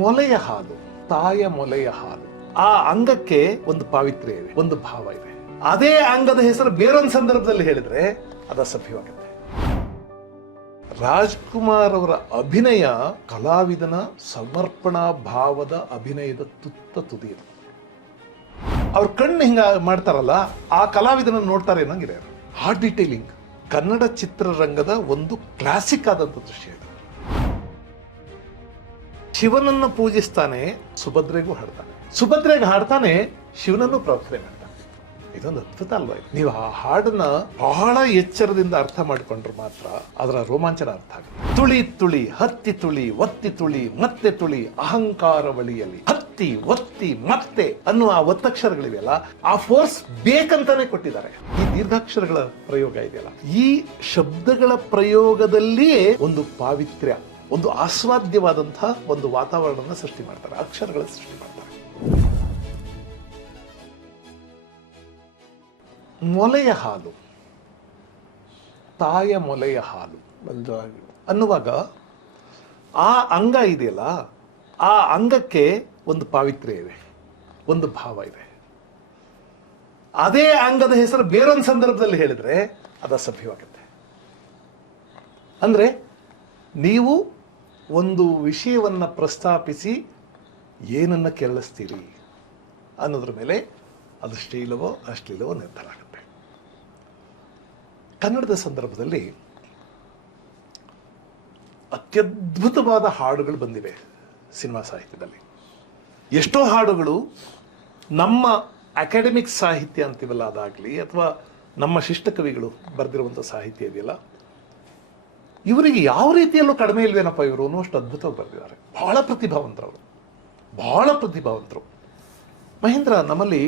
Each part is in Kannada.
ಮೊಲೆಯ ಹಾಲು, ತಾಯ ಮೊಲೆಯ ಹಾಲು. ಆ ಅಂಗಕ್ಕೆ ಒಂದು ಪಾವಿತ್ರ್ಯ ಇದೆ, ಒಂದು ಭಾವ ಇದೆ. ಅದೇ ಅಂಗದ ಹೆಸರು ಬೇರೊಂದು ಸಂದರ್ಭದಲ್ಲಿ ಹೇಳಿದ್ರೆ ಅದು ಅಸಭ್ಯವಾಗುತ್ತೆ. ರಾಜ್ಕುಮಾರ್ ಅವರ ಅಭಿನಯ ಕಲಾವಿದನ ಸಮರ್ಪಣಾ ಭಾವದ ಅಭಿನಯದ ತುದಿ ಇದು. ಅವ್ರ ಕಣ್ಣು ಹಿಂಗ ಮಾಡ್ತಾರಲ್ಲ, ಆ ಕಲಾವಿದನ ನೋಡ್ತಾರೆ ಅನ್ನಂಗಿದೆ. ಆ ಡೀಟೇಲಿಂಗ್ ಕನ್ನಡ ಚಿತ್ರರಂಗದ ಒಂದು ಕ್ಲಾಸಿಕ್ ಆದಂತ ದೃಶ್ಯ ಇದು. ಶಿವನನ್ನ ಪೂಜಿಸ್ತಾನೆ, ಸುಭದ್ರೆಗೂ ಹಾಡ್ತಾನೆ, ಸುಭದ್ರೆಗೆ ಹಾಡ್ತಾನೆ, ಶಿವನನ್ನು ಪ್ರಾರ್ಥನೆ ಮಾಡ್ತಾನೆ. ಇದೊಂದು ಅದ್ಭುತ ಅಲ್ವಾ? ನೀವು ಆ ಹಾಡನ್ನ ಬಹಳ ಎಚ್ಚರದಿಂದ ಅರ್ಥ ಮಾಡಿಕೊಂಡ್ರೆ ಮಾತ್ರ ಅದರ ರೋಮಾಂಚನ ಅರ್ಥ ಆಗುತ್ತೆ. ತುಳಿ ತುಳಿ ಹತ್ತಿ ತುಳಿ ಒತ್ತಿ ತುಳಿ ಮತ್ತೆ ತುಳಿ ಅಹಂಕಾರ ಬಳಿಯಲ್ಲಿ ಹತ್ತಿ ಒತ್ತಿ ಮತ್ತೆ ಅನ್ನುವ ಆ ಒತ್ತಕ್ಷರಗಳಿವೆಯಲ್ಲ, ಆ ಫೋರ್ಸ್ ಬೇಕಂತಾನೆ ಕೊಟ್ಟಿದ್ದಾರೆ. ಈ ದೀರ್ಘಾಕ್ಷರಗಳ ಪ್ರಯೋಗ ಇದೆಯಲ್ಲ, ಈ ಶಬ್ದಗಳ ಪ್ರಯೋಗದಲ್ಲಿಯೇ ಒಂದು ಪಾವಿತ್ರ್ಯ, ಒಂದು ಆಸ್ವಾದ್ಯವಾದಂತಹ ಒಂದು ವಾತಾವರಣವನ್ನು ಸೃಷ್ಟಿ ಮಾಡ್ತಾರೆ, ಅಕ್ಷರಗಳ ಸೃಷ್ಟಿ ಮಾಡ್ತಾರೆ. ಮೊಲೆಯ ಹಾಲು, ತಾಯ ಮೊಲೆಯ ಹಾಲು ಅನ್ನುವಾಗ ಆ ಅಂಗ ಇದೆಯಲ್ಲ, ಆ ಅಂಗಕ್ಕೆ ಒಂದು ಪಾವಿತ್ರ್ಯ ಇದೆ, ಒಂದು ಭಾವ ಇದೆ. ಅದೇ ಅಂಗದ ಹೆಸರು ಬೇರೊಂದು ಸಂದರ್ಭದಲ್ಲಿ ಹೇಳಿದ್ರೆ ಅದು ಅಸಭ್ಯವಾಗುತ್ತೆ. ಅಂದ್ರೆ ನೀವು ಒಂದು ವಿಷಯವನ್ನ ಪ್ರಸ್ತಾಪಿಸಿ ಏನನ್ನ ಕೆರಳಿಸ್ತೀರಿ ಅನ್ನೋದ್ರ ಮೇಲೆ ಅದು ಶ್ಲೀಲವೋ ಅಶ್ಲೀಲವೋ ನಿರ್ಧಾರ ಆಗುತ್ತೆ. ಕನ್ನಡದ ಸಂದರ್ಭದಲ್ಲಿ ಅತ್ಯದ್ಭುತವಾದ ಹಾಡುಗಳು ಬಂದಿವೆ ಸಿನಿಮಾ ಸಾಹಿತ್ಯದಲ್ಲಿ. ಎಷ್ಟೋ ಹಾಡುಗಳು ನಮ್ಮ ಅಕಾಡೆಮಿಕ್ ಸಾಹಿತ್ಯ ಅಂತೀವಲ್ಲ ಅದಾಗಲಿ, ಅಥವಾ ನಮ್ಮ ಶಿಷ್ಟ ಕವಿಗಳು ಬರೆದಿರುವಂಥ ಸಾಹಿತ್ಯ ಇದೆಯಲ್ಲ, ಇವರಿಗೆ ಯಾವ ರೀತಿಯಲ್ಲೂ ಕಡಿಮೆ ಇಲ್ವೇನಪ್ಪ ಇವರು ಅನ್ನೋಷ್ಟು ಅದ್ಭುತವಾಗಿ ಬರೆದಿದ್ದಾರೆ. ಬಹಳ ಪ್ರತಿಭಾವಂತರು ಅವರು, ಬಹಳ ಪ್ರತಿಭಾವಂತರು. ಮಹೇಂದ್ರ, ನಮ್ಮಲ್ಲಿ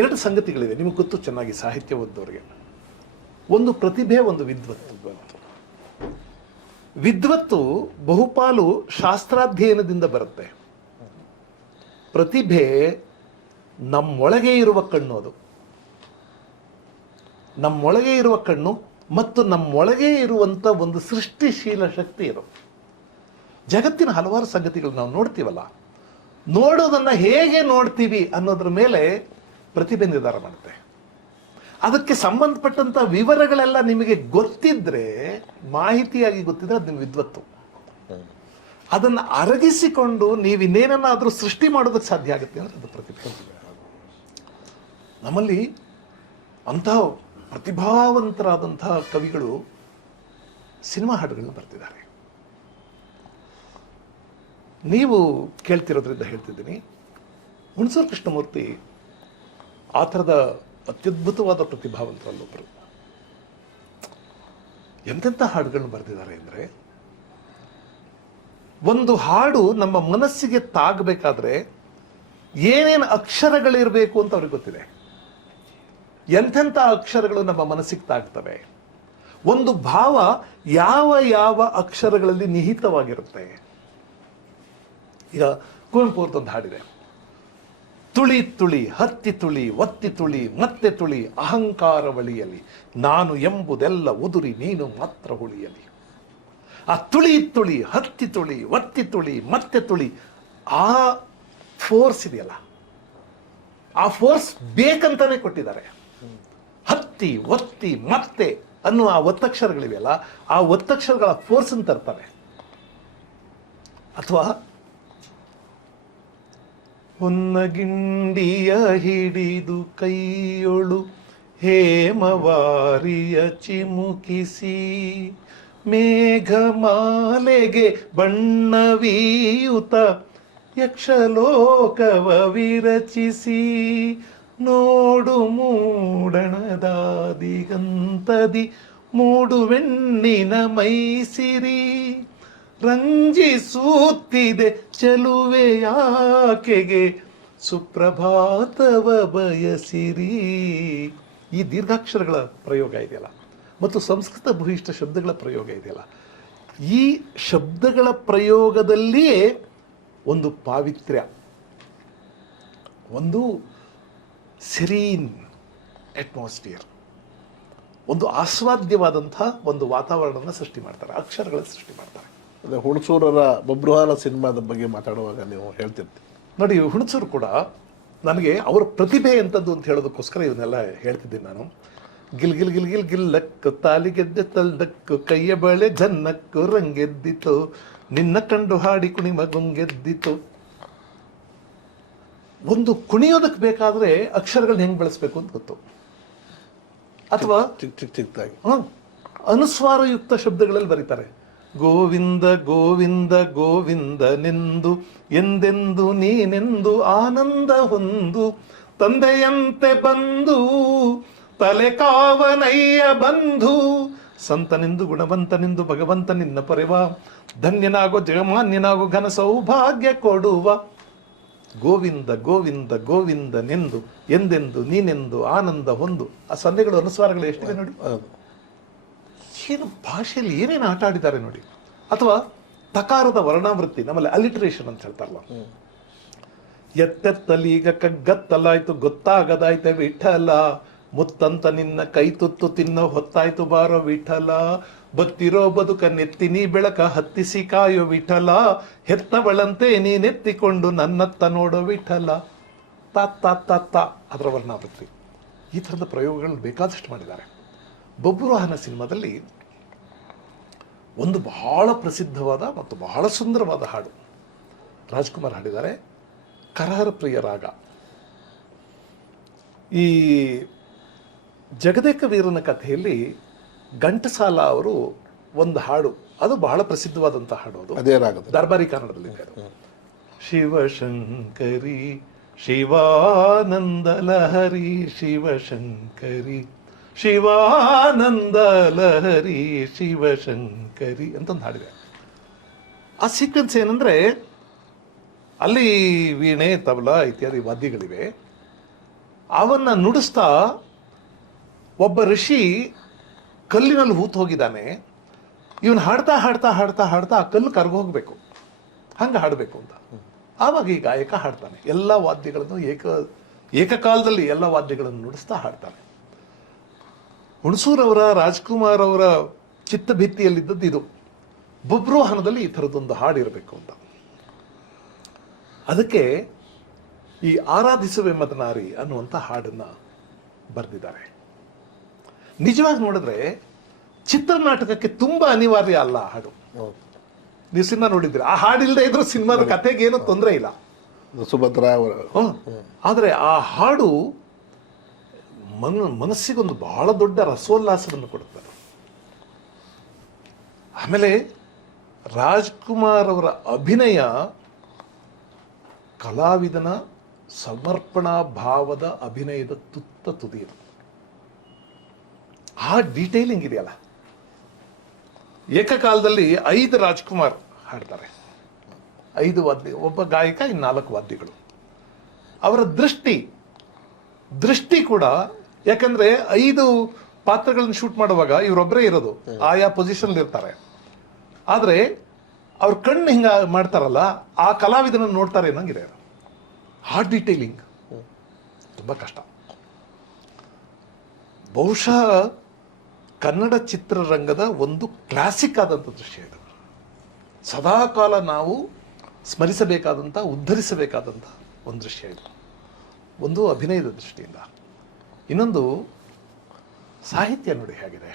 ಎರಡು ಸಂಗತಿಗಳಿವೆ, ನಿಮಗೆ ಗೊತ್ತು ಚೆನ್ನಾಗಿ ಸಾಹಿತ್ಯ ಓದ್ದವರಿಗೆ. ಒಂದು ಪ್ರತಿಭೆ, ಒಂದು ವಿದ್ವತ್ತು. ವಿದ್ವತ್ತು ಬಹುಪಾಲು ಶಾಸ್ತ್ರಾಧ್ಯಯನದಿಂದ ಬರುತ್ತೆ. ಪ್ರತಿಭೆ ನಮ್ಮೊಳಗೆ ಇರುವ ಕಣ್ಣು, ಅದು ನಮ್ಮೊಳಗೆ ಇರುವ ಕಣ್ಣು ಮತ್ತು ನಮ್ಮೊಳಗೆ ಇರುವಂಥ ಒಂದು ಸೃಷ್ಟಿಶೀಲ ಶಕ್ತಿ ಇದು. ಜಗತ್ತಿನ ಹಲವಾರು ಸಂಗತಿಗಳು ನಾವು ನೋಡ್ತೀವಲ್ಲ, ನೋಡೋದನ್ನ ಹೇಗೆ ನೋಡ್ತೀವಿ ಅನ್ನೋದ್ರ ಮೇಲೆ ಪ್ರತಿಭೆ ನಿರ್ಧಾರ ಮಾಡುತ್ತೆ. ಅದಕ್ಕೆ ಸಂಬಂಧಪಟ್ಟಂತ ವಿವರಗಳೆಲ್ಲ ನಿಮಗೆ ಗೊತ್ತಿದ್ರೆ, ಮಾಹಿತಿಯಾಗಿ ಗೊತ್ತಿದ್ರೆ ಅದು ನಿಮ್ಮ ವಿದ್ವತ್ತು. ಅದನ್ನು ಅರಗಿಸಿಕೊಂಡು ನೀವು ಇನ್ನೇನನ್ನಾದರೂ ಸೃಷ್ಟಿ ಮಾಡೋದಕ್ಕೆ ಸಾಧ್ಯ ಆಗುತ್ತೆ ಅಂದ್ರೆ ಅದು ಪ್ರತಿಭೆ. ನಮ್ಮಲ್ಲಿ ಅಂತಹ ಪ್ರತಿಭಾವಂತರಾದಂತಹ ಕವಿಗಳು ಸಿನಿಮಾ ಹಾಡುಗಳನ್ನ ಬರ್ತಿದ್ದಾರೆ. ನೀವು ಕೇಳ್ತಿರೋದ್ರಿಂದ ಹೇಳ್ತಿದ್ದೀನಿ, ಹುಣಸೂರು ಕೃಷ್ಣಮೂರ್ತಿ ಆ ಥರದ ಅತ್ಯದ್ಭುತವಾದ ಪ್ರತಿಭಾವಂತರಲ್ಲೊಬ್ಬರು. ಎಂತೆಂಥ ಹಾಡುಗಳನ್ನ ಬರೆದಿದ್ದಾರೆ ಅಂದರೆ, ಒಂದು ಹಾಡು ನಮ್ಮ ಮನಸ್ಸಿಗೆ ತಾಗಬೇಕಾದ್ರೆ ಏನೇನು ಅಕ್ಷರಗಳಿರಬೇಕು ಅಂತ ಅವ್ರಿಗೆ ಗೊತ್ತಿದೆ. ಎಂತೆಂಥ ಅಕ್ಷರಗಳು ನಮ್ಮ ಮನಸ್ಸಿಗೆ ತಾಗ್ತವೆ, ಒಂದು ಭಾವ ಯಾವ ಯಾವ ಅಕ್ಷರಗಳಲ್ಲಿ ನಿಹಿತವಾಗಿರುತ್ತೆ. ಈಗ ಕುವೆಂಪು ಅವ್ರದ್ದೊಂದು ಹಾಡಿದೆ, ತುಳಿ ತುಳಿ ಹತ್ತಿ ತುಳಿ ಒತ್ತಿ ತುಳಿ ಮತ್ತೆ ತುಳಿ ಅಹಂಕಾರ ಬಳಿಯಲಿ ನಾನು ಎಂಬುದೆಲ್ಲ ಉದುರಿ ನೀನು ಮಾತ್ರ ಹುಳಿಯಲಿ. ಆ ತುಳಿ ತುಳಿ ಹತ್ತಿ ತುಳಿ ಒತ್ತಿ ತುಳಿ ಮತ್ತೆ ತುಳಿ, ಆ ಫೋರ್ಸ್ ಇದೆಯಲ್ಲ, ಆ ಫೋರ್ಸ್ ಬೇಕಂತಾನೆ ಕೊಟ್ಟಿದ್ದಾರೆ. ಹತ್ತಿ ಒತ್ತಿ ಮತ್ತೆ ಅನ್ನುವ ಆ ಒತ್ತಕ್ಷರಗಳಿವೆಯಲ್ಲ, ಆ ಒತ್ತಕ್ಷರಗಳ ಫೋರ್ಸ್ ಅಂತ ತರ್ತಾರೆ. ಅಥವಾ ಹೊನ್ನಗಿಂಡಿಯ ಹಿಡಿದು ಕೈಯೊಳು ಹೇಮವಾರಿಯ ಚಿಮುಕಿಸಿ ಮೇಘಮಾಲೆಗೆ ಬಣ್ಣವೀಯುತ ಯಕ್ಷಲೋಕವ ವಿರಚಿಸಿ ನೋಡು ಮೂಡಣದಾದಿಗಂತದಿ ಮೂಡುವೆಣ್ಣಿನ ಮೈಸಿರಿ ರಂಜಿಸುತ್ತಿದೆ ಚೆಲುವೆಯಾಕೆಗೆ ಸುಪ್ರಭಾತವ ಬಯಸಿರಿ. ಈ ದೀರ್ಘಾಕ್ಷರಗಳ ಪ್ರಯೋಗ ಇದೆಯಲ್ಲ, ಮತ್ತು ಸಂಸ್ಕೃತ ಭೂಯಿಷ್ಠ ಶಬ್ದಗಳ ಪ್ರಯೋಗ ಇದೆಯಲ್ಲ, ಈ ಶಬ್ದಗಳ ಪ್ರಯೋಗದಲ್ಲಿಯೇ ಒಂದು ಪಾವಿತ್ರ್ಯ, ಒಂದು ಸೆರೀನ್ ಅಟ್ಮಾಸ್ಫಿಯರ್, ಒಂದು ಆಸ್ವಾದ್ಯವಾದಂಥ ಒಂದು ವಾತಾವರಣವನ್ನು ಸೃಷ್ಟಿ ಮಾಡ್ತಾರೆ, ಅಕ್ಷರಗಳ ಸೃಷ್ಟಿ ಮಾಡ್ತಾರೆ. ಅದೇ ಹುಣಸೂರರ ಬಬ್ರುವಾಹನ ಸಿನಿಮಾದ ಬಗ್ಗೆ ಮಾತಾಡುವಾಗ ನೀವು ಹೇಳ್ತಿರ್ತೀರಿ. ನೋಡಿ, ಹುಣಸೂರು ಕೂಡ ನನಗೆ ಅವರ ಪ್ರತಿಭೆ ಎಂಥದ್ದು ಅಂತ ಹೇಳೋದಕ್ಕೋಸ್ಕರ ಇವನ್ನೆಲ್ಲ ಹೇಳ್ತಿದ್ದೀನಿ ನಾನು. ಗಿಲ್ ಗಿಲ್ ಗಿಲ್ ಗಿಲ್ ಗಿಲ್ಲಕ್ಕು ತಾಲಿ ಗೆದ್ದೆ ತಲ್ದಕ್ಕು ಕೈಯ ಬಳೆ ಜನ್ನಕ್ಕು ರಂಗೆದ್ದಿತು ನಿನ್ನ ಕಂಡು ಹಾಡಿ ಕುಣಿ ಮಗುಂಗೆದ್ದಿತು. ಒಂದು ಕುಣಿಯೋದಕ್ಕೆ ಬೇಕಾದ್ರೆ ಅಕ್ಷರಗಳನ್ನ ಹೆಂಗ್ ಬೆಳೆಸ್ಬೇಕು ಅಂತ ಗೊತ್ತು, ಅಥವಾ ಚಿಕ್ಕದಾಗಿ ಅನುಸ್ವಾರಯುಕ್ತ ಶಬ್ದಗಳಲ್ಲಿ ಬರೀತಾರೆ. ಗೋವಿಂದ ಗೋವಿಂದ ಗೋವಿಂದನೆಂದು ಎಂದೆಂದು ನೀನೆಂದು ಆನಂದ ಹೊಂದು ತಂದೆಯಂತೆ ಬಂದು ತಲೆ ಕಾವನಯ್ಯ ಬಂಧು ಸಂತನೆಂದು ಗುಣವಂತನೆಂದು ಭಗವಂತ ನಿನ್ನ ಪೊರೆವ ಧನ್ಯನಾಗೋ ಜಗಮಾನ್ಯನಾಗೋ ಘನ ಸೌಭಾಗ್ಯ ಕೊಡುವ. ಗೋವಿಂದ ಗೋವಿಂದ ಗೋವಿಂದನೆಂದು ಎಂದೆಂದು ನೀನೆಂದು ಆನಂದ ಹೊಂದು. ಆ ಸನ್ನೆಗಳು ಅನುಸ್ವಾರಗಳು ಎಷ್ಟಿದೆ ನೋಡಿ. ಏನು ಭಾಷೆಯಲ್ಲಿ ಏನೇನು ಆಟ ಆಡಿದ್ದಾರೆ ನೋಡಿ. ಅಥವಾ ತಕಾರದ ವರ್ಣಾವೃತ್ತಿ, ನಮ್ಮಲ್ಲಿ ಅಲಿಟ್ರೇಷನ್ ಅಂತ ಹೇಳ್ತಾರಲ್ಲ. ಎತ್ತೆತ್ತಲೀಗ ಕಗ್ಗತ್ತಲಾಯ್ತು ಗೊತ್ತಾಗದಾಯ್ತೆ ವಿಠಲ ಮುತ್ತಂತ ನಿನ್ನ ಕೈ ತುತ್ತು ತಿನ್ನೋ ಹೊತ್ತಾಯ್ತು ಬಾರೋ ವಿಠಲ ಬತ್ತಿರೋ ಬದುಕ ನೆತ್ತಿನಿ ಬೆಳಕ ಹತ್ತಿಸಿ ಕಾಯೋ ವಿಠಲ ಹೆತ್ತವಳಂತೆ ನೀನೆತ್ತಿಕೊಂಡು ನನ್ನತ್ತ ನೋಡೋ ವಿಠಲ. ತ ಅದರ ವರ್ಣಾವೃತ್ತಿ. ಈ ಥರದ ಪ್ರಯೋಗಗಳು ಬೇಕಾದಷ್ಟು ಮಾಡಿದ್ದಾರೆ. ಬಬ್ರುವಾಹನ ಸಿನಿಮಾದಲ್ಲಿ ಒಂದು ಬಹಳ ಪ್ರಸಿದ್ಧವಾದ ಮತ್ತು ಬಹಳ ಸುಂದರವಾದ ಹಾಡು ರಾಜ್ಕುಮಾರ್ ಹಾಡಿದ್ದಾರೆ, ಕರಹರ ಪ್ರಿಯ ರಾಗ. ಈ ಜಗದೇಕ ವೀರನ ಕಥೆಯಲ್ಲಿ ಘಂಟಸಾಲ ಅವರು ಒಂದು ಹಾಡು, ಅದು ಬಹಳ ಪ್ರಸಿದ್ಧವಾದಂಥ ಹಾಡು. ಅದು ಅದೇ ರಾಗ ದರ್ಬಾರಿ ಕನ್ನಡದಲ್ಲಿ. ಶಿವಶಂಕರಿ ಶಿವಾನಂದ ಲಹರಿ ಶಿವಶಂಕರಿ ಶಿವಾನಂದ ಲಹರಿ ಶಿವಶಂಕರಿ ಅಂತಂದು ಹಾಡಿದೆ. ಆ ಸೀಕ್ವೆನ್ಸ್ ಏನಂದ್ರೆ, ಅಲ್ಲಿ ವೀಣೆ ತಬಲಾ ಇತ್ಯಾದಿ ವಾದ್ಯಗಳಿವೆ. ಅವನ್ನ ನುಡಿಸ್ತಾ ಒಬ್ಬ ಋಷಿ ಕಲ್ಲಿನಲ್ಲಿ ಹೂತು ಹೋಗಿದ್ದಾನೆ. ಇವನು ಹಾಡ್ತಾ ಹಾಡ್ತಾ ಹಾಡ್ತಾ ಹಾಡ್ತಾ ಆ ಕಲ್ಲು ಕರ್ಗೋಗ್ಬೇಕು, ಹಂಗೆ ಹಾಡಬೇಕು ಅಂತ. ಆವಾಗ ಈ ಗಾಯಕ ಹಾಡ್ತಾನೆ. ಎಲ್ಲ ವಾದ್ಯಗಳನ್ನು ಏಕಕಾಲದಲ್ಲಿ ಎಲ್ಲ ವಾದ್ಯಗಳನ್ನು ನುಡಿಸ್ತಾ ಹಾಡ್ತಾನೆ. ಹುಣಸೂರವರ ರಾಜ್ಕುಮಾರ್ ಅವರ ಚಿತ್ತಭಿತ್ತಿಯಲ್ಲಿದ್ದದ್ದು ಇದು. ಬಬ್ರುವಾಹನದಲ್ಲಿ ಈ ಥರದೊಂದು ಹಾಡಿರಬೇಕು ಅಂತ. ಅದಕ್ಕೆ ಈ ಆರಾಧಿಸುವೆ ಮದನಾರಿ ಅನ್ನುವಂಥ ಹಾಡನ್ನ ಬರೆದಿದ್ದಾರೆ. ನಿಜವಾಗಿ ನೋಡಿದ್ರೆ ಚಿತ್ರನಾಟಕಕ್ಕೆ ತುಂಬಾ ಅನಿವಾರ್ಯ ಅಲ್ಲ ಆ ಹಾಡು. ನೀವು ಸಿನಿಮಾ ನೋಡಿದ್ರೆ ಆ ಹಾಡಿಲ್ಲದೆ ಇದ್ರೂ ಸಿನಿಮಾದ ಕಥೆಗೆ ಏನೂ ತೊಂದರೆ ಇಲ್ಲ. ಸುಭದ್ರಾ ಆದರೆ ಆ ಹಾಡು ಮನಸ್ಸಿಗೊಂದು ಬಹಳ ದೊಡ್ಡ ರಸೋಲ್ಲಾಸವನ್ನು ಕೊಡುತ್ತದೆ. ಆಮೇಲೆ ರಾಜ್ಕುಮಾರ್ ಅವರ ಅಭಿನಯ ಕಲಾವಿದನ ಸಮರ್ಪಣಾ ಭಾವದ ಅಭಿನಯದ ತುತ್ತ ತುದಿಯದು. ಆ ಡೀಟೇಲಿಂಗ್ ಇದೆಯಲ್ಲ. ಏಕಕಾಲದಲ್ಲಿ 5 ರಾಜ್ಕುಮಾರ್ ಹಾಡ್ತಾರೆ, 5 ವಾದ್ಯ, ಒಬ್ಬ ಗಾಯಕ, 4 ವಾದ್ಯಗಳು. ಅವರ ದೃಷ್ಟಿ ಕೂಡ, ಯಾಕಂದ್ರೆ 5 ಪಾತ್ರಗಳನ್ನ ಶೂಟ್ ಮಾಡುವಾಗ ಇವರೊಬ್ಬರೇ ಇರೋದು, ಆಯಾ ಪೊಸಿಷನ್ ಇರ್ತಾರೆ. ಆದ್ರೆ ಅವ್ರ ಕಣ್ಣು ಹಿಂಗ ಮಾಡ್ತಾರಲ್ಲ, ಆ ಕಲಾವಿದನನ್ನು ನೋಡ್ತಾರೆ ಅನ್ನಂಗಿದೆ. ಆ ಡೀಟೇಲಿಂಗ್ ತುಂಬಾ ಕಷ್ಟ. ಬಹುಶಃ ಕನ್ನಡ ಚಿತ್ರರಂಗದ ಒಂದು ಕ್ಲಾಸಿಕ್ ಆದಂಥ ದೃಶ್ಯ ಇದು. ಸದಾಕಾಲ ನಾವು ಸ್ಮರಿಸಬೇಕಾದಂಥ, ಉದ್ಧರಿಸಬೇಕಾದಂಥ ಒಂದು ದೃಶ್ಯ ಇದು. ಒಂದು ಅಭಿನಯದ ದೃಷ್ಟಿಯಿಂದ. ಇನ್ನೊಂದು ಸಾಹಿತ್ಯ ನೋಡಿ ಹೇಗಿದೆ.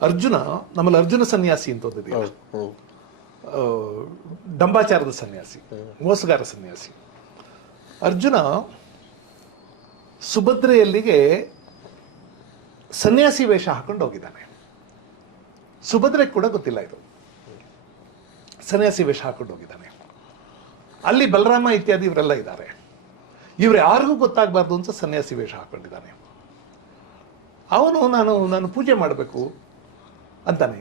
ಅರ್ಜುನ, ನಮ್ಮಲ್ಲಿ ಅರ್ಜುನ ಸನ್ಯಾಸಿ ಅಂತ ಓದಿದೆಯಲ್ಲ, ಡಂಬಾಚಾರದ ಸನ್ಯಾಸಿ, ಮೋಸಗಾರ ಸನ್ಯಾಸಿ. ಅರ್ಜುನ ಸುಭದ್ರೆಯಲ್ಲಿಗೆ ಸನ್ಯಾಸಿ ವೇಷ ಹಾಕೊಂಡು ಹೋಗಿದ್ದಾನೆ. ಸುಭದ್ರೆಗೆ ಕೂಡ ಗೊತ್ತಿಲ್ಲ ಇದು, ಸನ್ಯಾಸಿ ವೇಷ ಹಾಕೊಂಡು ಹೋಗಿದ್ದಾನೆ. ಅಲ್ಲಿ ಬಲರಾಮ ಇತ್ಯಾದಿ ಇವರೆಲ್ಲ ಇದ್ದಾರೆ. ಇವ್ರು ಯಾರಿಗೂ ಗೊತ್ತಾಗಬಾರ್ದು ಅಂತ ಸನ್ಯಾಸಿ ವೇಷ ಹಾಕೊಂಡಿದ್ದಾನೆ. ಅವನು ನಾನು ಪೂಜೆ ಮಾಡಬೇಕು ಅಂತಾನೆ.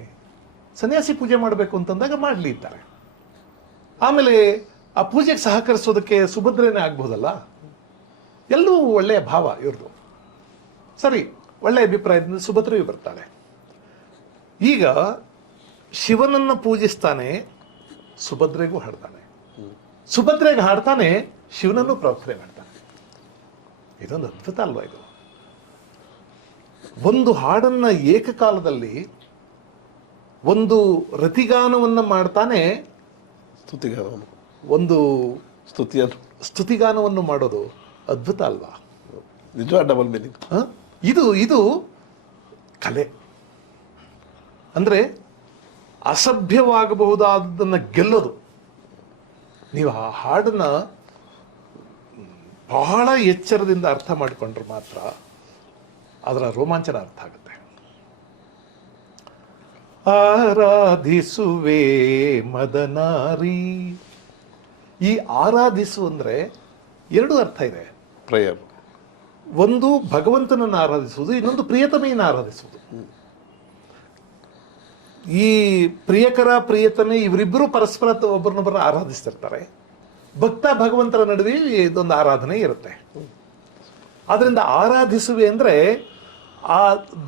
ಸನ್ಯಾಸಿ ಪೂಜೆ ಮಾಡಬೇಕು ಅಂತಂದಾಗ ಮಾಡಲಿ ಇದ್ದಾರೆ. ಆಮೇಲೆ ಆ ಪೂಜೆಗೆ ಸಹಕರಿಸೋದಕ್ಕೆ ಸುಭದ್ರೇನೇ ಆಗ್ಬೋದಲ್ಲ. ಎಲ್ಲೂ ಒಳ್ಳೆಯ ಭಾವ ಇವ್ರದ್ದು. ಸರಿ, ಒಳ್ಳೆಯ ಅಭಿಪ್ರಾಯದಿಂದ ಸುಭದ್ರೆಯು ಬರ್ತಾಳೆ. ಈಗ ಶಿವನನ್ನ ಪೂಜಿಸ್ತಾನೆ, ಸುಭದ್ರೆಗೂ ಹಾಡ್ತಾನೆ, ಸುಭದ್ರೆಗೆ ಹಾಡ್ತಾನೆ, ಶಿವನನ್ನು ಪ್ರಾರ್ಥನೆ ಮಾಡ್ತಾನೆ. ಇದೊಂದು ಅದ್ಭುತ ಅಲ್ವಾ ಇದು? ಒಂದು ಹಾಡನ್ನ ಏಕಕಾಲದಲ್ಲಿ ಒಂದು ರತಿಗಾನವನ್ನು ಮಾಡ್ತಾನೆ, ಸ್ತುತಿಗಾನವನ್ನು, ಒಂದು ಸ್ತುತಿಯನ್ನು, ಸ್ತುತಿಗಾನವನ್ನು ಮಾಡೋದು ಅದ್ಭುತ ಅಲ್ವಾ? ನಿಜವಾದ ಡಬಲ್ ಮೀನಿಂಗ್. ಇದು ಕಲೆ. ಅಂದರೆ ಅಸಭ್ಯವಾಗಬಹುದಾದನ್ನು ಗೆಲ್ಲೋದು. ನೀವು ಆ ಹಾಡನ್ನು ಬಹಳ ಎಚ್ಚರದಿಂದ ಅರ್ಥ ಮಾಡಿಕೊಂಡ್ರೆ ಮಾತ್ರ ಅದರ ರೋಮಾಂಚನ ಅರ್ಥ ಆಗುತ್ತೆ. ಆರಾಧಿಸುವೆ ಮದನಾರಿ. ಈ ಆರಾಧಿಸು ಅಂದರೆ ಎರಡು ಅರ್ಥ ಇದೆ. ಪ್ರೇಯರ್, ಒಂದು ಭಗವಂತನನ್ನು ಆರಾಧಿಸುವುದು, ಇನ್ನೊಂದು ಪ್ರಿಯತಮೆಯನ್ನು ಆರಾಧಿಸುವುದು. ಈ ಪ್ರಿಯಕರ ಪ್ರಿಯತಮೆ ಇವರಿಬ್ಬರು ಪರಸ್ಪರ ಒಬ್ಬರನ್ನೊಬ್ಬರು ಆರಾಧಿಸ್ತಿರ್ತಾರೆ. ಭಕ್ತ ಭಗವಂತರ ನಡುವೆ ಇದೊಂದು ಆರಾಧನೆ ಇರುತ್ತೆ. ಆದ್ರಿಂದ ಆರಾಧಿಸುವೆ ಅಂದ್ರೆ ಆ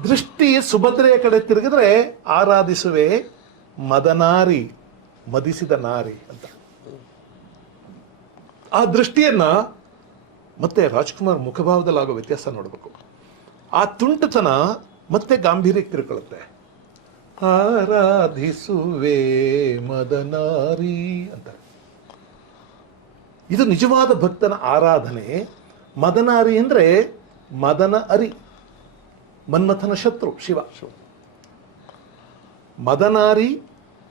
ದೃಷ್ಟಿ ಸುಭದ್ರೆಯ ಕಡೆ ತಿರುಗಿದ್ರೆ ಆರಾಧಿಸುವೆ ಮದನಾರಿ, ಮದಿಸಿದ ನಾರಿ ಅಂತ. ಆ ದೃಷ್ಟಿಯನ್ನ ಮತ್ತೆ ರಾಜ್ಕುಮಾರ್ ಮುಖಭಾವದಲ್ಲಾಗೋ ವ್ಯತ್ಯಾಸ ನೋಡಬೇಕು. ಆ ತುಂಟತನ ಮತ್ತೆ ಗಾಂಭೀರ್ಯಕ್ಕೆ ತಿರುಕೊಳ್ಳುತ್ತೆ. ಆರಾಧಿಸುವೆ ಮದನಾರಿ ಅಂತ. ಇದು ನಿಜವಾದ ಭಕ್ತನ ಆರಾಧನೆ. ಮದನಾರಿ ಅಂದ್ರೆ ಮದನ ಅರಿ, ಮನ್ಮಥನ ಶತ್ರು ಶಿವ. ಮದನಾರಿ,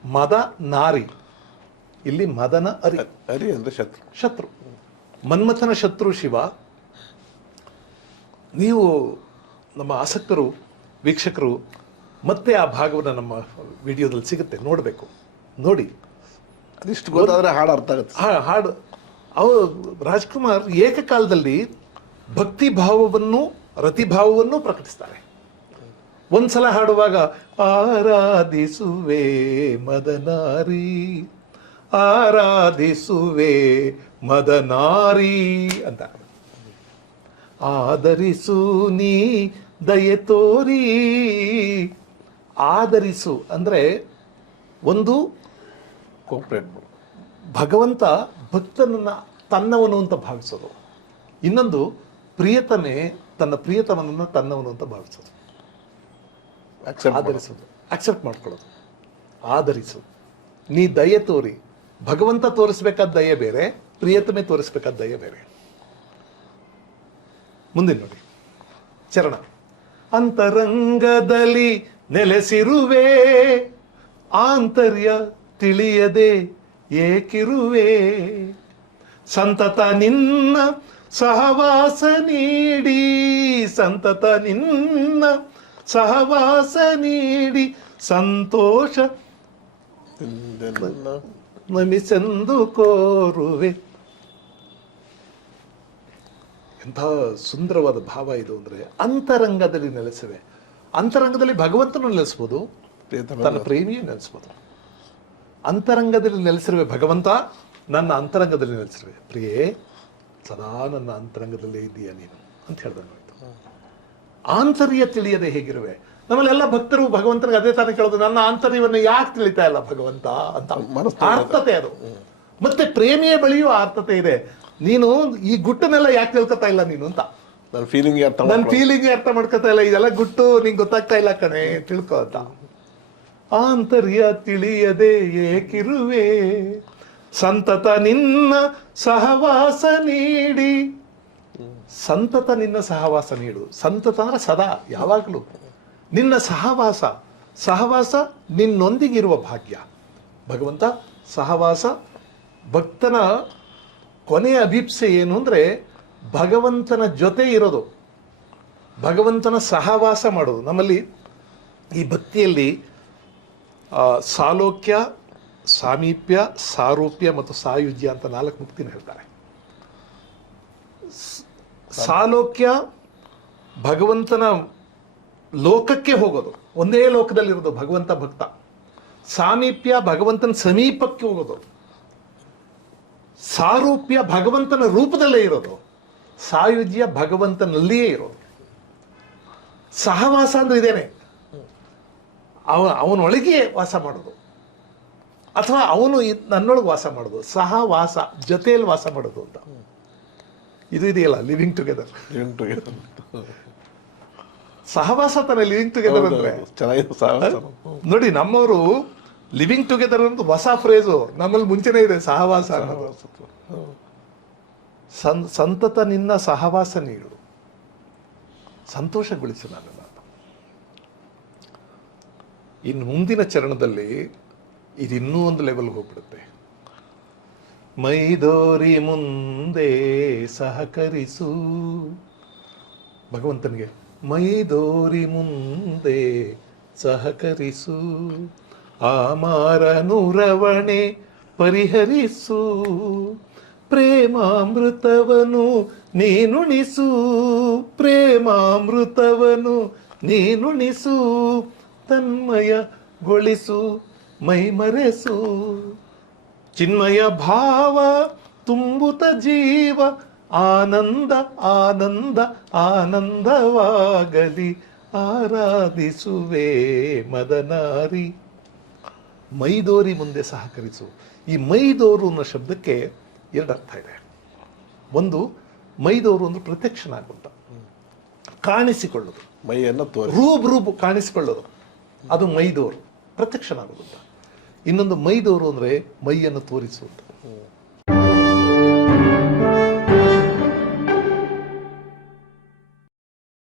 ಮದ ನಾರಿ, ಇಲ್ಲಿ ಮದನ ಅರಿ. ಅರಿ ಅಂದ್ರೆ ಶತ್ರು. ಶತ್ರು, ಮನ್ಮಥನ ಶತ್ರು ಶಿವ. ನೀವು ನಮ್ಮ ಆಸಕ್ತರು ವೀಕ್ಷಕರು ಮತ್ತೆ ಆ ಭಾಗವನ್ನು ನಮ್ಮ ವಿಡಿಯೋದಲ್ಲಿ ಸಿಗುತ್ತೆ, ನೋಡಬೇಕು. ನೋಡಿ, ಅದಿಷ್ಟು ಗೊತ್ತಾದ್ರೆ ಹಾಡು ಅರ್ಥ ಆಗುತ್ತೆ. ಹಾಡು ಅವರು ರಾಜ್ಕುಮಾರ್ ಏಕಕಾಲದಲ್ಲಿ ಭಕ್ತಿ ಭಾವವನ್ನು ರತಿಭಾವವನ್ನು ಪ್ರಕಟಿಸ್ತಾರೆ. ಒಂದ್ಸಲ ಹಾಡುವಾಗ ಆರಾಧಿಸುವೆ ಮದನಾರಿ, ಆರಾಧಿಸುವೆ ಮದನಾರಿ ಅಂತ. ಆದರಿಸು ನೀ ದಯೆ ತೋರಿ. ಆದರಿಸು ಅಂದ್ರೆ ಒಂದು ಕೋಪರೇಟ್, ಭಗವಂತ ಭಕ್ತನನ್ನ ತನ್ನವನು ಅಂತ ಭಾವಿಸೋದು. ಇನ್ನೊಂದು ಪ್ರಿಯತಮೆ ತನ್ನ ಪ್ರಿಯತಮನನ್ನ ತನ್ನವನು ಅಂತ ಭಾವಿಸೋದು. ಆದರಿಸೋದು, ಅಕ್ಸೆಪ್ಟ್ ಮಾಡ್ಕೊಳ್ಳೋದು. ಆದರಿಸು ನೀ ದಯೆ ತೋರಿ. ಭಗವಂತ ತೋರಿಸ್ಬೇಕಾದ ದಯೆ ಬೇರೆ, ಪ್ರಿಯತಮೆ ತೋರಿಸ್ಬೇಕಾದ ದಯೆ ಬೇರೆ. ಮುಂದಿನ ನೋಡಿ ಚರಣ. ಅಂತರಂಗದಲ್ಲಿ ನೆಲೆಸಿರುವೆ, ಆಂತರ್ಯ ತಿಳಿಯದೆ ಏಕಿರುವೆ. ಸಂತತ ನಿನ್ನ ಸಹವಾಸ ನೀಡಿ, ಸಂತತ ನಿನ್ನ ಸಹವಾಸ ನೀಡಿ ಸಂತೋಷ ನಮಿಸೆಂದು ಕೋರುವೆ. ಎಂಥ ಸುಂದರವಾದ ಭಾವ ಇದು ಅಂದ್ರೆ, ಅಂತರಂಗದಲ್ಲಿ ನೆಲೆಸಿವೆ. ಅಂತರಂಗದಲ್ಲಿ ಭಗವಂತನು ನೆಲೆಸ್ಬೋದು, ತನ್ನ ಪ್ರೇಮಿಯೂ ನೆಲೆಸ್ಬೋದು. ಅಂತರಂಗದಲ್ಲಿ ನೆಲೆಸಿರುವೆ ಭಗವಂತ, ನನ್ನ ಅಂತರಂಗದಲ್ಲಿ ನೆಲೆಸಿರುವೆ ಪ್ರಿಯೇ, ಸದಾ ನನ್ನ ಅಂತರಂಗದಲ್ಲೇ ಇದೆಯಾ ನೀನು ಅಂತ ಹೇಳ್ದಂಗಾಯ್ತು. ಆಂತರ್ಯ ತಿಳಿಯದೆ ಹೇಗಿರುವೆ. ನಮ್ಮಲ್ಲೆಲ್ಲ ಭಕ್ತರು ಭಗವಂತನಿಗೆ ಅದೇ ತಾನೇ ಕೇಳೋದು, ನನ್ನ ಆಂತರ್ಯವನ್ನು ಯಾಕೆ ತಿಳಿತಾ ಇಲ್ಲ ಭಗವಂತ ಅಂತ. ಆರ್ತತೆ ಅದು. ಮತ್ತೆ ಪ್ರೇಮಿಯ ಬಳಿಯೂ ಆರ್ತತೆ ಇದೆ. ನೀನು ಈ ಗುಟ್ಟನೆಲ್ಲ ಯಾಕೆ ತಿಳ್ಕೊತಾ ಇಲ್ಲ ನೀನು ಅಂತ. ನನ್ನ ಫೀಲಿಂಗ್ ಅರ್ಥ ಮಾಡ್ಕೊತಾ ಇಲ್ಲ, ಇದೆಲ್ಲ ಗುಟ್ಟು ನಿಂಗೆ ಗೊತ್ತಾಗ್ತಾ ಇಲ್ಲ ಕಣೆ, ತಿಳ್ಕೊ ಅಂತ. ಆಂತರ್ಯ ತಿಳಿಯದೆ ಏಕಿರುವೆ, ಸಂತತ ನಿನ್ನ ಸಹವಾಸ ನೀಡಿ. ಸಂತತ ನಿನ್ನ ಸಹವಾಸ ನೀಡು. ಸಂತತ ಅಂದ್ರೆ ಸದಾ, ಯಾವಾಗಲೂ ನಿನ್ನ ಸಹವಾಸ. ಸಹವಾಸ ನಿನ್ನೊಂದಿಗಿರುವ ಭಾಗ್ಯ. ಭಗವಂತ ಸಹವಾಸ. ಭಕ್ತನ ಕೊನೆಯ ಅಭೀಪ್ಸೆ ಏನು ಅಂದ್ರೆ ಭಗವಂತನ ಜೊತೆ ಇರೋದು, ಭಗವಂತನ ಸಹವಾಸ ಮಾಡೋದು. ನಮ್ಮಲ್ಲಿ ಈ ಭಕ್ತಿಯಲ್ಲಿ ಸಾಲೋಕ್ಯ, ಸಾಮೀಪ್ಯ, ಸಾರೂಪ್ಯ ಮತ್ತು ಸಾಯುಜ್ಯ ಅಂತ 4 ಮುಕ್ತಿನ ಹೇಳ್ತಾರೆ. ಸಾಲೋಕ್ಯ ಭಗವಂತನ ಲೋಕಕ್ಕೆ ಹೋಗೋದು, ಒಂದೇ ಲೋಕದಲ್ಲಿರೋದು ಭಗವಂತ ಭಕ್ತ. ಸಾಮೀಪ್ಯ ಭಗವಂತನ ಸಮೀಪಕ್ಕೆ ಹೋಗೋದು. ಸಾರೂಪ್ಯ ಭಗವಂತನ ರೂಪದಲ್ಲೇ ಇರೋದು. ಸಾಯುಜ್ಯ ಭಗವಂತನಲ್ಲಿಯೇ ಇರೋದು. ಸಹವಾಸ ಅಂದ್ರೆ ಇದೇನೆ, ಅವನೊಳಗೆ ವಾಸ ಮಾಡೋದು, ಅಥವಾ ಅವನು ನನ್ನೊಳಗೆ ವಾಸ ಮಾಡೋದು. ಸಹವಾಸ, ಜೊತೆಯಲ್ಲಿ ವಾಸ ಮಾಡೋದು ಅಂತ. ಇದು ಇದೆಯಲ್ಲ ಲಿವಿಂಗ್ ಟುಗೆದರ್. ಸಹವಾಸ ತಾನೆ ಲಿವಿಂಗ್ ಟುಗೆದರ್ ಅಂದ್ರೆ. ಚೆನ್ನಾಗಿದೆ ಸಹವಾಸ. ನೋಡಿ ನಮ್ಮವರು ಲಿವಿಂಗ್ ಟುಗೆದರ್ ಅಂತ ಹೊಸ ಫ್ರೇಜು, ನಮ್ಮಲ್ಲಿ ಮುಂಚೆನೇ ಇದೆ ಸಹವಾಸ ಅನ್ನೋದು. ಸಂತತ ನಿನ್ನ ಸಹವಾಸ ನೀಡು, ಸಂತೋಷಗೊಳಿಸು ನನ್ನನ್ನು. ಇನ್ನು ಮುಂದಿನ ಚರಣದಲ್ಲಿ ಇದು ಇನ್ನೂ ಒಂದು ಲೆವೆಲ್ಗೆ ಹೋಗ್ಬಿಡುತ್ತೆ. ಮೈದೋರಿ ಮುಂದೆ ಸಹಕರಿಸು, ಭಗವಂತನಿಗೆ ಮೈದೋರಿ ಮುಂದೆ ಸಹಕರಿಸು, ಆಮಾರನುರವಣೆ ಪರಿಹರಿಸು, ಪ್ರೇಮಾಮೃತವನು ನೀನುಣಿಸು, ಪ್ರೇಮಾಮೃತವನು ನೀನುಣಿಸು, ತನ್ಮಯಗೊಳಿಸು ಮೈಮರೆಸು, ಚಿನ್ಮಯ ಭಾವ ತುಂಬುತ ಜೀವ ಆನಂದ ಆನಂದ ಆನಂದವಾಗಲಿ, ಆರಾಧಿಸುವೆ ಮದನಾರಿ. ಮೈದೋರಿ ಮುಂದೆ ಸಹಕರಿಸು. ಈ ಮೈದೋರು ಅನ್ನೋ ಶಬ್ದಕ್ಕೆ ಎರಡು ಅರ್ಥ ಇದೆ. ಒಂದು, ಮೈದೋರು ಅಂದ್ರೆ ಪ್ರತ್ಯಕ್ಷನಾಗುತ್ತ, ಕಾಣಿಸಿಕೊಳ್ಳೋದು, ಮೈಯನ್ನು ತೋರಿ ರೂಬ್ ಕಾಣಿಸಿಕೊಳ್ಳೋದು, ಅದು ಮೈದೋರು, ಪ್ರತ್ಯಕ್ಷನಾಗೋದು ಅಂತ. ಇನ್ನೊಂದು ಮೈದೋರು ಅಂದ್ರೆ ಮೈಯನ್ನು ತೋರಿಸುವುದು.